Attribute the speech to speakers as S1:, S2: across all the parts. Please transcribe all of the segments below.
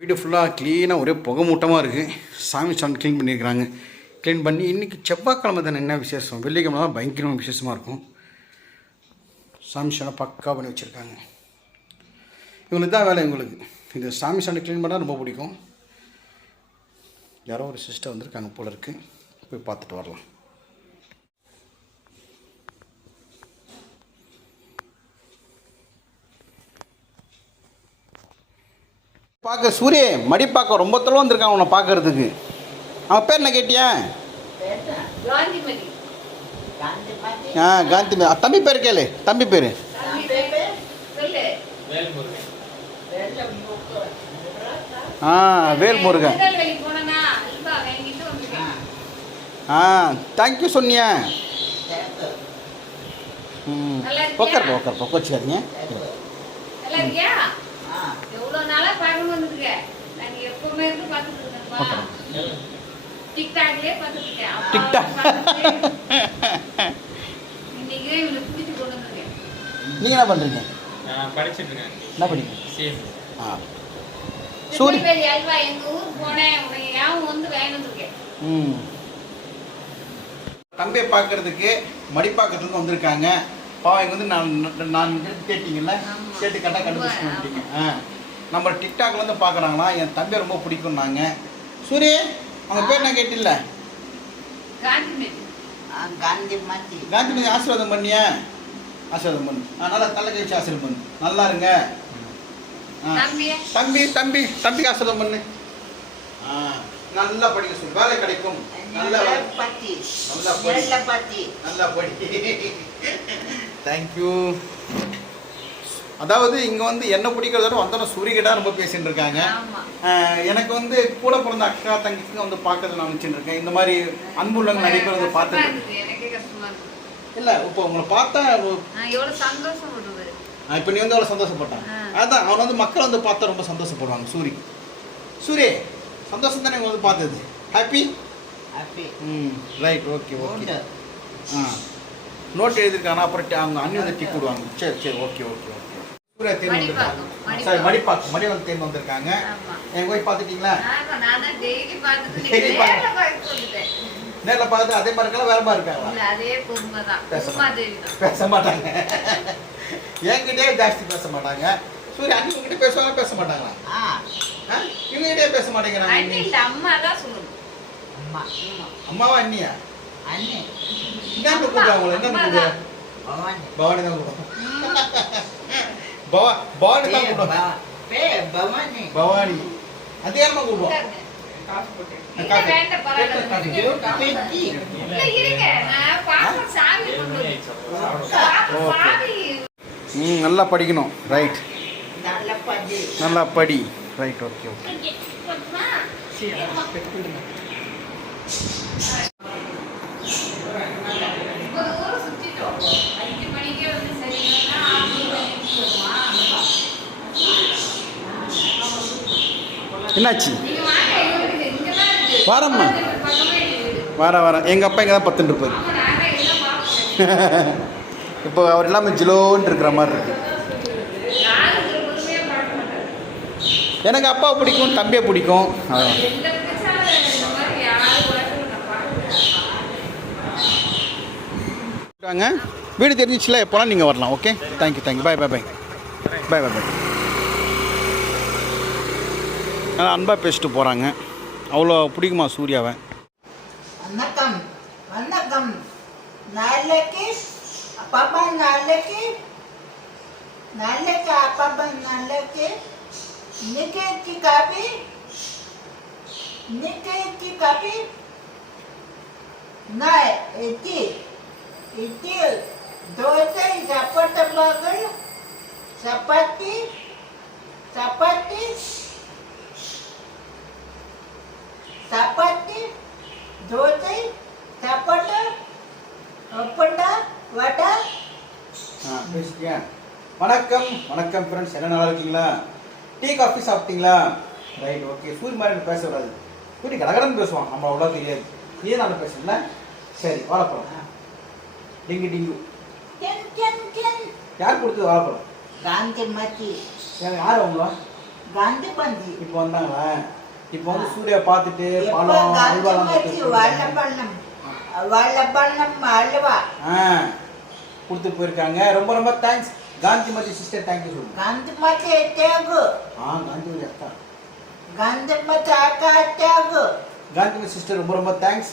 S1: வீடு ஃபுல்லாக க்ளீனாக ஒரே புகை மூட்டமாக இருக்குது சாமி சாமி க்ளீன் பண்ணியிருக்கிறாங்க க்ளீன் பண்ணி இன்றைக்கி செவ்வாய்க்கிழமை தானே என்ன விசேஷம்? வெள்ளிக்கிழமை தான் பயங்கரமாக விசேஷமாக இருக்கும். சாமி ஸ்டாண்டை பக்கா பண்ணி வச்சுருக்காங்க. இவங்களுக்கு தான் வேலை இவங்களுக்கு. இந்த சாமி சாண்டை க்ளீன் பண்ணால் ரொம்ப பிடிக்கும். யாரோ ஒரு சிஸ்டர் வந்திருக்காங்க போல இருக்குது போய் பார்த்துட்டு வரலாம். பார்க்க சூரிய மடி பார்க்க ரொம்ப தொலைவு வந்திருக்கான் உன்னை பார்க்கறதுக்கு. அவன் பேர் என்ன கேட்டியா?
S2: காந்திமதி
S1: ஆ காந்தி தம்பி பேர் கேளு தம்பி பேர்.
S2: தம்பி பேரு சொல்லு.
S1: ஆ வேல்முருகன். ஆ தேங்க்யூ சொன்னியா. ம்
S2: நல்லா இருக்கியா?
S1: உட்கார் உட்கார் உட்காச்சிக்காதீங்க
S2: நல்லா இருக்கியா எவ்வளவு நாளா பார்க்கணும் வந்துருக்க நாங்க எப்பவுமே இருந்து பார்த்துட்டு டிக்டாக்லயே. பார்த்துட்டு இன்னைக்கு இவங்களை பிடிச்சி கொண்டு வந்திருக்கேன்.
S1: நீங்கள் என்ன பண்ணுறீங்க
S3: நான் படிச்சிட்டு இருக்கேன்.
S1: என்ன படிக்கிறீங்க?
S3: சிஎம்
S1: ஆ. சூரி.
S2: திருநெல்வேலி அல்வா எங்க ஊருக்கு போனேன். உனக்கு ஞாபகம் வந்து வாங்கிட்டு வந்திருக்கேன்?
S1: ம். தம்பியை பார்க்கறதுக்கு மடிப்பாக்கத்துலேருந்து வந்திருக்காங்க. பாவம் இங்க வந்து நான் நான் கேட்டிங்கல்ல. கேட்டு கரெக்டாக கண்டுபிடிச்சு ஆ. நம்ம டிக்டாக்லேருந்து பார்க்குறாங்களா என் தம்பியை ரொம்ப பிடிக்கும்னாங்க. சூரிய அவங்க பேர் என்ன கேட்டில்ல?
S2: காந்திமதி.
S1: ஆசீர்வாதம் பண்ணியா? ஆசீர்வாதம் பண்ணு. நல்லா தலை கழிச்சு ஆசீர்வாதம் பண்ணு. நல்லா இருங்க. தம்பி. தம்பி தம்பிக்கு ஆசீர்வாதம் பண்ணு. ஆ நல்லா படிக்க சொல்லு. வேலை கிடைக்கும். நல்ல படி.
S4: நல்ல பத்தி
S1: நல்லா படி. தேங்க்யூ அதாவது இங்கே வந்து என்ன பிடிக்கிறதோட வந்தோம் சூரியகிட்ட ரொம்ப பேசிட்டு இருக்காங்க. எனக்கு வந்து கூட பிறந்த அக்கா தங்கச்சிங்க வந்து பார்க்கறது நான் நினச்சிட்டு இருக்கேன். இந்த மாதிரி அன்புள்ளவங்க நிறைய பேர் வந்து
S2: கஷ்டமா
S1: பார்த்துட்டு இல்லை இப்போ உங்களை பார்த்தா இப்போ நீ வந்து அவ்வளோ சந்தோஷப்பட்டான். அதான் அவன் வந்து மக்கள் வந்து பார்த்தா ரொம்ப சந்தோஷப்படுவாங்க சூரி. சூரிய சந்தோஷம் தானே வந்து பார்த்தது? ஹாப்பி
S4: அப்படி
S1: ம் ரைட் ஓகே ஓகே ஆ. நோட் எழுதியிருக்கானா அப்புறம் டி- அவங்க அண்ணி வந்து டிக் விடுவாங்க சரி சரி ஓகே ஓகே ஓகே சரி மடிப்பாக்கம் மடி வந்து தேர்ந்து வந்திருக்காங்க என் போய் பார்த்துட்டீங்களா?
S2: நேர்ல
S1: பார்த்து- அதே மாதிரி இருக்காங்களா வேற மாதிரி. பேச மாட்டாங்க. என்கிட்டயே ஜாஸ்தி பேச மாட்டாங்க. சூரிய அண்ணி உங்ககிட்ட பேசுவாங்க பேச மாட்டாங்களா? இவங்ககிட்டயே பேச மாட்டேங்கிறாங்க
S2: அம்மா தான் சொல்லணும்.
S4: அம்மா
S1: அம்மாவா அண்ணியா?
S4: அண்ணி.
S1: என்னன்னு
S2: அம்மா
S1: கூப்பிடுவாங்க
S2: தான்.
S4: பவானி.
S1: தான் கூப்பிடுவாங்க பவா பவானி தான்
S4: பே பவானி
S1: பவானி அதே அம்மா கூப்பிடுவோம் நல்லா படிக்கணும் ரைட்
S4: நல்லா
S1: படி ரைட் ஓகே ஓகே என்னாச்சு?
S2: நீங்க
S1: வாரம்மா. வர வர. எங்கள் அப்பா இங்கே தான் பத்துன்னு இருப்பார் இப்போ அவர் இல்லாமல் ஜிலோன்னு இருக்கிற மாதிரி இருக்கு. எனக்கு அப்பாவை பிடிக்கும் தம்பியை பிடிக்கும். வாங்க வீடு தெரிஞ்சிச்சுல எப்போலாம் நீங்கள் வரலாம் okay thank you thank you bye bye bye bye bye bye நல்லா அன்பாக பேசிட்டு போகிறாங்க அவ்வளோ பிடிக்குமா சூர்யாவை?
S4: வணக்கம். வணக்கம். நாளைக்கு அப்பா நாளைக்கு நாளைக்கு அப்பா நாளைக்கு இன்னைக்கு காபி? இன்னைக்கு காபி? நாய் இட்டி இட்டி தோசை சப்பட்ட சப்பாத்தி சப்பாத்தி. சப்பாத்தி தோசை சப்பாட்டு ஒப்பண்டா வடை
S1: ஆ பேசிட்டியா வணக்கம் வணக்கம் ஃப்ரெண்ட்ஸ் என்ன நல்லா இருக்கீங்களா? டீ காஃபி சாப்பிட்டீங்களா? ரைட் ஓகே சூரிய மாதிரி எனக்கு பேச வராது சூரிய கடகடன்னு பேசுவான். நம்ம அவ்வளோ தெரியாது. நீ நான் பேசல சரி வாழைப்பழம் டிங்கு டிங்கு. யார் கொடுத்தது வாழைப்பழம்
S4: காந்தி மதி
S1: ஏங்க யார் அவங்களா?
S4: காந்தி பந்தி
S1: இப்போ வந்தாங்களா? இப்போ வந்து சூர்யா பார்த்துட்டு பழம்
S4: வாழைப்பழம். வாழைப்பழம் அல்வா.
S1: ஆ கொடுத்து போயிருக்காங்க. ரொம்ப ரொம்ப தேங்க்ஸ் காந்திமதி சிஸ்டர் தேங்க்யூ சொல்லுங்க
S4: காந்தி மத்தி தேகு
S1: ஆ காந்திமதி அக்கா
S4: காந்தி மத்தி அக்கா தேகு
S1: காந்திமதி சிஸ்டர் ரொம்ப ரொம்ப தேங்க்ஸ்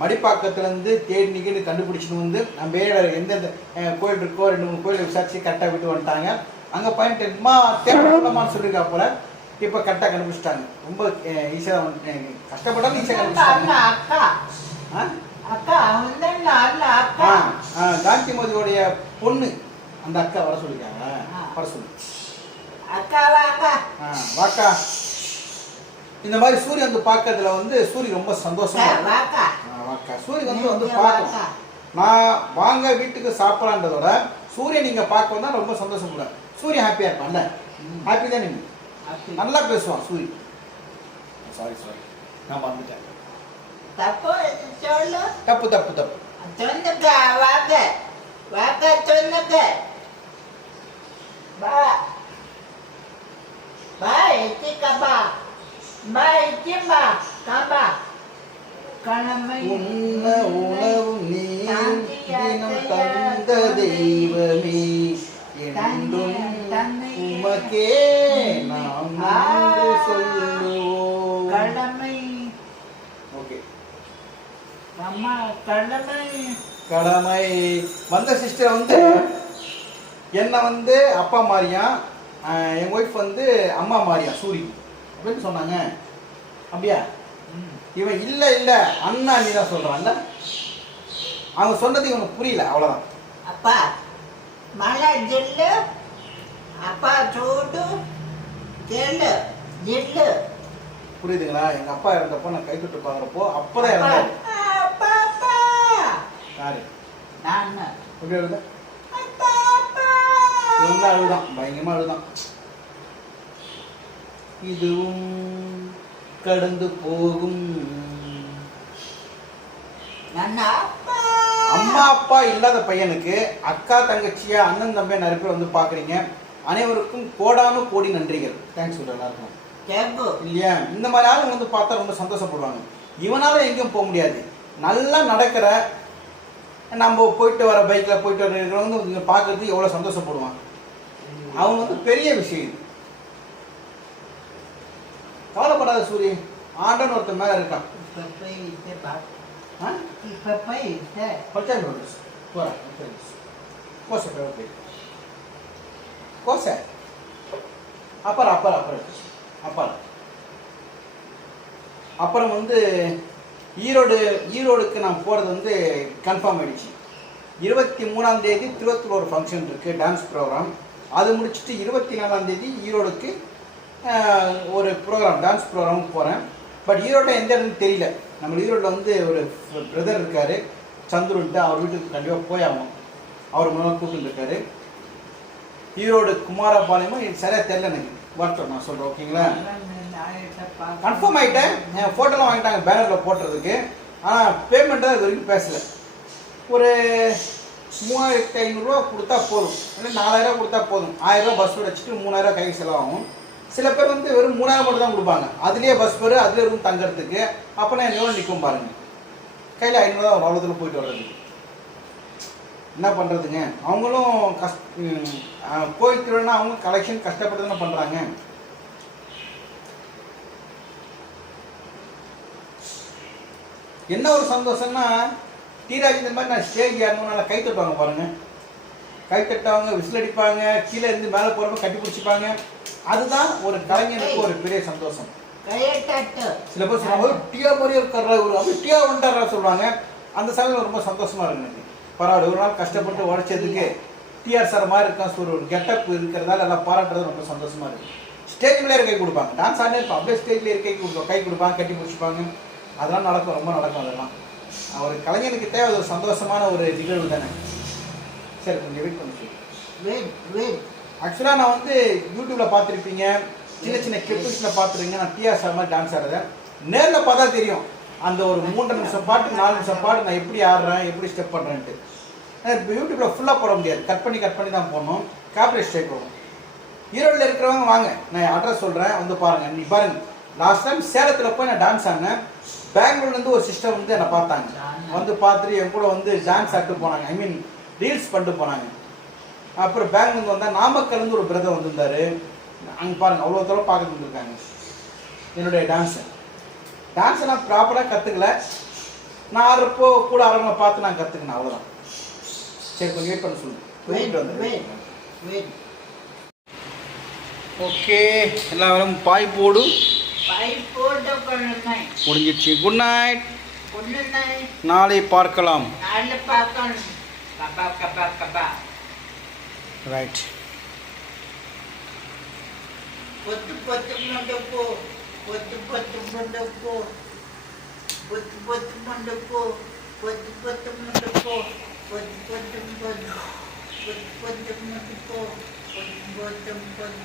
S1: மடிப்பாக்கத்துலேருந்து தேடி நிற்கின்னு கண்டுபிடிச்சிட்டு வந்து நம்ம ஏரியால எந்தெந்த அஹ், கோயில் இருக்கோ ரெண்டு மூணு கோயில் விசாரிச்சு கரெக்டாக விட்டு வந்துட்டாங்க. அங்கே பயன்ட்டுமா தேவையில்லாமான்னு சொல்லியிருக்கா போல. இப்போ கரெக்டாக கண்டுபிடிச்சிட்டாங்க. ரொம்ப ஈஸியாக கஷ்டப்பட்டாலும் ஈஸியாக
S4: அல்ல
S1: கண்டுபிடிச்சிட்டாங்க.
S4: அக்கா.
S1: ஆ?
S4: அக்கா அவன் அல்ல அக்கா.
S1: ஆ, ஆ, காந்திமதியோடைய பொண்ணு. அந்த அக்கா வர சொல்லிருக்காங்க. வர சொல்லு.
S4: அக்காவா அக்கா?
S1: வாக்கா. இந்த மாதிரி சூரியன் வந்து பார்க்கறதுல வந்து சூரியன் ரொம்ப சந்தோஷமா.
S4: வாக்கா.
S1: வாக்கா. சூரியன் வந்து வந்து
S4: வாக்கா.
S1: நான் வாங்க வீட்டுக்கு சாப்பிடலான்றதோட சூரியன் நீங்க பார்க்க வந்தா ரொம்ப சந்தோஷப்படுவேன் சூரியன் ஹாப்பியா இருப்பான்ல. ஹாப்பி தான் நீங்க. நல்லா பேசுவான் சூரியன் சாரி சாரி நான் வந்துட்டேன்
S4: தப்பு
S1: தப்பு தப்பு தப்பு.
S4: சொன்னுக்க வாக்க வாக்க சொன்னுக்க பா பா எத்திக்க பா பா எத்திம்பா காபா கடமை
S1: உண்ண உணவு நீர் தினம் தந்த தெய்வமே என்றும் உமக்கே நாம் சொல்லுவோம்
S4: கடமை
S1: ஓகே
S4: அம்மா கடமை
S1: கடமை வந்த சிஸ்டர் வந்து என்னை வந்து அப்பா மாதிரியா ஆஹ் என் ஒய்ஃப் வந்து அம்மா மாதிரியா சூரி. அப்படின்னு சொன்னாங்க. அப்படியா? இவன் இல்லை இல்லை அண்ணா நீ தான் சொல்கிறான்ல அவங்க சொன்னது இவனுக்கு புரியல அவ்வளோதான்
S4: அப்பா மழை ஜில்லு அப்பா சூடு ஜெல்லு ஜில்லு.
S1: புரியுதுங்களா? எங்கள் அப்பா இறந்தப்போ நான் கை தொட்டு பார்க்குறப்போ அப்போ தான் இறந்தாரு யாரு?
S4: நான்.
S1: எப்படி ரொம்ப அழுதான். பயங்கரமாக அழுதான். இதுவும் கடந்து போகும். அம்மா அப்பா இல்லாத பையனுக்கு அக்கா தங்கச்சியா அண்ணன் தம்பியா நிறைய பேர் வந்து பாக்குறீங்க அனைவருக்கும் கோடானு கோடி நன்றிகள். தேங்க்ஸ் சொல்ற எல்லாருக்கும் இல்லையா? இந்த மாதிரி ஆளுங்க வந்து பார்த்தா ரொம்ப சந்தோஷப்படுவாங்க. இவனால எங்கேயும் போக முடியாது. நல்லா நடக்கிற நம்ம போயிட்டு வர பைக்கில் போயிட்டு வர வந்து பார்க்கறதுக்கு எவ்வளோ சந்தோஷப்படுவான். அவங்க வந்து பெரிய விஷயம். கவலைப்படாத சூரிய ஆண்டன் ஒருத்தன் மேல இருக்கான். கோசை அப்புறம் அப்புறம் அப்புறம். அப்புறம். அப்புறம் வந்து ஈரோடு ஈரோடுக்கு நான் போகிறது வந்து கன்ஃபார்ம் ஆகிடுச்சு இருபத்தி மூணாம் தேதி திருவத்தூர் ஒரு ஃபங்க்ஷன் இருக்குது டான்ஸ் ப்ரோக்ராம் அது முடிச்சுட்டு இருபத்தி நாலாம் தேதி ஈரோடுக்கு ஒரு ப்ரோக்ராம் டான்ஸ் ப்ரோக்ராமுக்கு போகிறேன் பட் ஈரோட்டில் எந்த இடம்னு தெரியல. நம்ம ஈரோட்டில் வந்து ஒரு பிரதர் இருக்கார் சந்துருன்ட்டு அவர் வீட்டுக்கு கண்டிப்பாக போய் ஆகணும் அவர் மூலமாக கூப்பிட்டுருக்காரு ஈரோடு குமாரபாளையமும் எனக்கு சரியாக தெரில எனக்கு. வரட்டும் நான் சொல்கிறேன் ஓகேங்களா கன்ஃபார்ம் ஆகிட்டேன் என் ஃபோட்டோலாம் வாங்கிட்டாங்க பேனரில் போட்டுறதுக்கு ஆனால் பேமெண்ட் தான் இது வரைக்கும் பேசலை. ஒரு மூவாயிரத்தி ஐநூறுரூவா கொடுத்தா போதும். இல்லை நாலாயிரம் கொடுத்தா போதும். ஆயிரரூவா பஸ் ஃபேர் வச்சுட்டு மூணாயிரம் கைக்கு செலவாகும். சில பேர் வந்து வெறும் மூணாயிரம் மட்டும் தான் கொடுப்பாங்க. அதுலேயே பஸ் ஃபேர் அதுலேயே ரூம் அப்போ நான் எவ்வளோ நிற்கும் பாருங்கள் கையில் ஐநூறுரூவா அவ்வளோ தூரம் போயிட்டு வர்றதுக்கு. என்ன பண்ணுறதுங்க அவங்களும் கஷ் கோயில் திருவிழா அவங்க கலெக்ஷன் கஷ்டப்பட்டு தானே பண்ணுறாங்க என்ன ஒரு சந்தோஷம்னா டீராஜ் இந்த மாதிரி நான் ஸ்டேஜ் ஏறணும்னால கை தட்டுவாங்க பாருங்கள் கை தட்டுவாங்க விசில் அடிப்பாங்க கீழே இருந்து மேலே போகிறப்ப கட்டி பிடிச்சிப்பாங்க. அதுதான் ஒரு கலைஞனுக்கு ஒரு பெரிய சந்தோஷம். சில பேர் சொல்லுவாங்க டீயா மாதிரியே இருக்கிற ஒரு அப்படி டீயா சொல்லுவாங்க. அந்த சமயம் ரொம்ப சந்தோஷமாக இருக்கு பரவாயில்ல ஒரு நாள் கஷ்டப்பட்டு உழைச்சதுக்கு டிஆர் சார் மாதிரி இருக்கான் ஒரு கெட்டப் இருக்கிறதால எல்லாம் பாராட்டுறது ரொம்ப சந்தோஷமாக இருக்குது ஸ்டேஜ் மேலே கை கொடுப்பாங்க. டான்ஸ் ஆடினே இப்போ அப்படியே ஸ்டேஜ்லேயே கை கொடுப்போம் கை கொடுப்பாங்க கட்டி பிடிச்சிப்பாங்க அதெல்லாம் நடக்கும் ரொம்ப நடக்கும் அதெல்லாம். அவர் கலைஞர்கிட்ட அது ஒரு சந்தோஷமான ஒரு நிகழ்வு தானே? சரி கொஞ்சம் வெயிட் பண்ணி.
S4: வெயிட் வெயிட்
S1: ஆக்சுவலாக நான் வந்து யூடியூப்பில் பார்த்துருப்பீங்க. சின்ன சின்ன கிளிப்ஸில் பார்த்துருங்க நான் டிஆர் சார் மாதிரி டான்ஸ் ஆடுறேன் நேரில் பார்த்தா தெரியும். அந்த ஒரு மூன்று நிமிஷம் பாட்டு நாலு நிமிஷம் பாட்டு நான் எப்படி ஆடுறேன் எப்படி ஸ்டெப் பண்ணுறேன்ட்டு இப்போ யூடியூப்பில் ஃபுல்லாக போட முடியாது. கட் பண்ணி கட் பண்ணி தான் போடணும். காப்பரேட் ஸ்ட்ரைக் போகும் ஈரோடில் இருக்கிறவங்க வாங்க. நான் அட்ரஸ் சொல்கிறேன் வந்து பாருங்கள் நீ பாருங்கள் லாஸ்ட் டைம் சேலத்தில் போய் நான் டான்ஸ் ஆனேன் பெங்களூர்லேருந்து ஒரு சிஸ்டர் வந்து என்னை பார்த்தாங்க. வந்து பார்த்துட்டு என் கூட வந்து டான்ஸ் ஆட்டு போனாங்க. ஐ மீன் ரீல்ஸ் பண்ணிட்டு போனாங்க. அப்புறம் பெங்களூர்ந்து வந்தால் நாமக்கல்லேருந்து ஒரு பிரதர் வந்திருந்தாரு. அங்கே பாருங்க அவ்வளோ தூரம் பார்க்க வந்திருக்காங்க. என்னுடைய டான்ஸை டான்ஸை நான் ப்ராப்பராக கற்றுக்கல நான் ஆடுறப்போ கூட ஆடுறவங்க பார்த்து நான் கற்றுக்கினேன் அவ்வளோதான் சரி கொஞ்சம் வெயிட் பண்ண சொல்லுங்க
S4: Wait,
S1: கூப்பிட்டு வந்து
S4: wait.
S1: ஓகே எல்லாரும் பாய் போடு.
S4: Five போட்ட கொள்ளுமை.
S1: முடிஞ்சிடுச்சு குட் நைட். நாளை பார்க்கலாம். ரைட்
S4: பொத்து பொத்து கொண்டு போ. பொத்து பொத்து கொண்டு போ. பொத்து பொத்து கொண்டு போ. பொத்து பொத்து கொண்டு போ. பொத்து பொத்து கொண்டு. பொத்து பொத்து கொண்டு போ. பொத்து பொத்து கொண்டு.